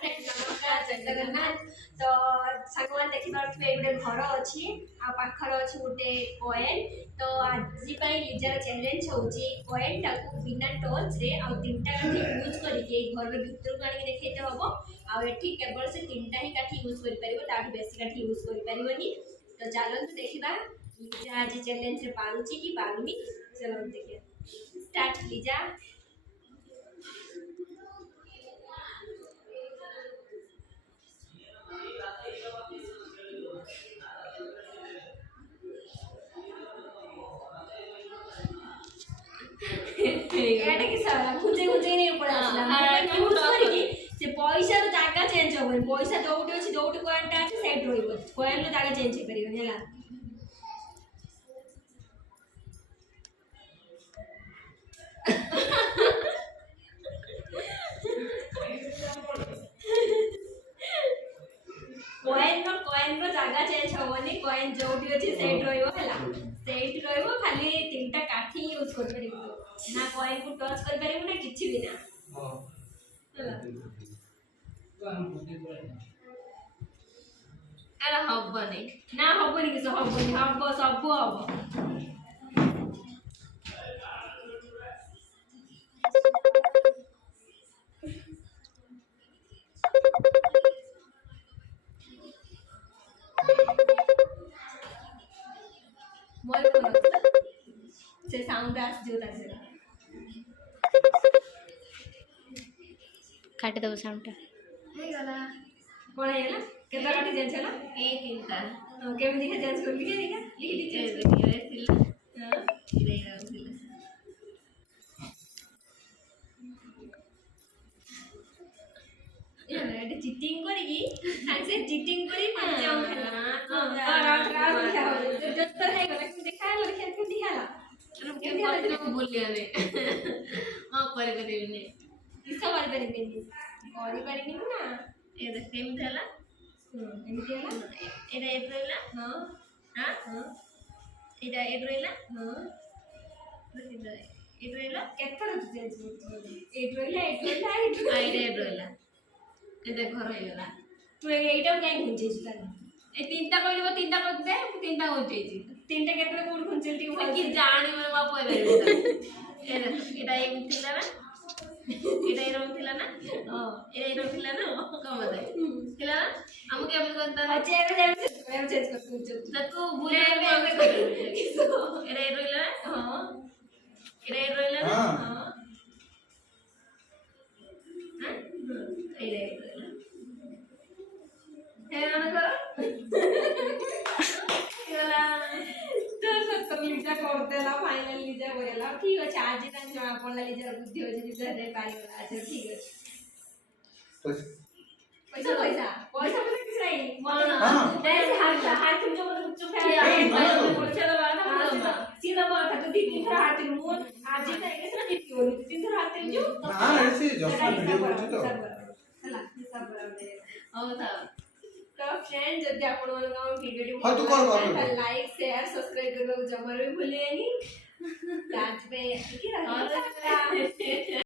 Friend नमस्कार जय जगन्नाथ। तो संगवान देखि पारथुबे गोटे घर अछि आ पाखर अछि गोटे कॉइन। तो आज पई लिजर चैलेंज होउची कॉइन टाकू बिना टच रे आ तीनटा काठी यूज करके घर भीतर काढी देखेते हबो आ एठी केवल से तीनटा ही काठी यूज करि परिबो ताठी बेसी काठी यूज करि परिबोनी। तो चलो देखिबा लिजा आज चैलेंज रे पारुची कि पारुनी। चलो देखिए स्टार्ट लिजा। याडे कि सारा खुजे खुजे नहीं पड़ा असला मोबाइल यूज करके से पैसा रो जागा चेंज होबो पैसा दोउटी अछि दोउटी कॉइन टा अछि सेट रोइबो कॉइन रो जागा चेंज हे परिबो हैला कॉइन रो जागा चेंज होबोनी कॉइन जोउटी अछि सेट रोइबो हैला सेट रोइबो खाली तीनटा काठी यूज कर परिबो ना कॉइन को टच कर परिबो ना किछि भी ना हैला अरे हबनी ना हबनी कि हबनी हब सब हब मोर से साउंड आस जो तासे काट दो साउंड हे गला कोन हेला केता काटी जेन छला ए तीनटा तो केम दिखा जेन कर लिखे दिखा लिख दी देखिए सिला हां इरे सिला या एटे चीटिंग करी साइसे चीटिंग करी मान जाऊ खेला रात रात लिखा हो जब तर है गला देखा लिखा के दिखाला के दिखाला बोलिया रे हां करे देबने किसा बारे करेंगे और करेंगे ना ये देख केम देला एमती है एटा एक रोइला हां हां एटा एक रोइला हां एटा एक रोइला केतर चेंज एक रोइला एक रोइला एटा घर हे गला तू एटा काई खुंचेछ ताने ए तीनटा कइलो तीनटा कर दे तीनटा होचेछ तीनटा केतरे कोड खुंचेल टी कि जानी मन बाप होय एटा एक थिला ना एटा एरम थिला ना हां एटा एरम थिला ना कम दे थिला हम के हम करता अच्छा एटा चेंज कर तू तू बुले एटा एरोइला हां एटा एरोइला हां हां एटा एरोइला हेरा ना करो एला तो सब लिजा कर देला फाइनल लिजा बोलेला ठीक अछि आज तक जणा पड़ला लिजा बुद्धि होजे लिजा दे पारी गला अच्छा ठीक अछि पैसा पैसा पैसा पैसा किस नहीं मन नहीं हाथ तुम जो चुप है चलो बाना सीधा बात है तो तीन थोड़ा हाथ मुंह आज ही करेंगे ना दीदी बोली तीन थोड़ा हाथ जो हां ऐसे जस्ट वीडियो करछ तो चला सब बराबर हो था तो फ्रेंड जब आपण मन गांव वीडियो हां तू कर लाइक शेयर सब्सक्राइब करबो जमर भी भूलिएनी आज पे की रहा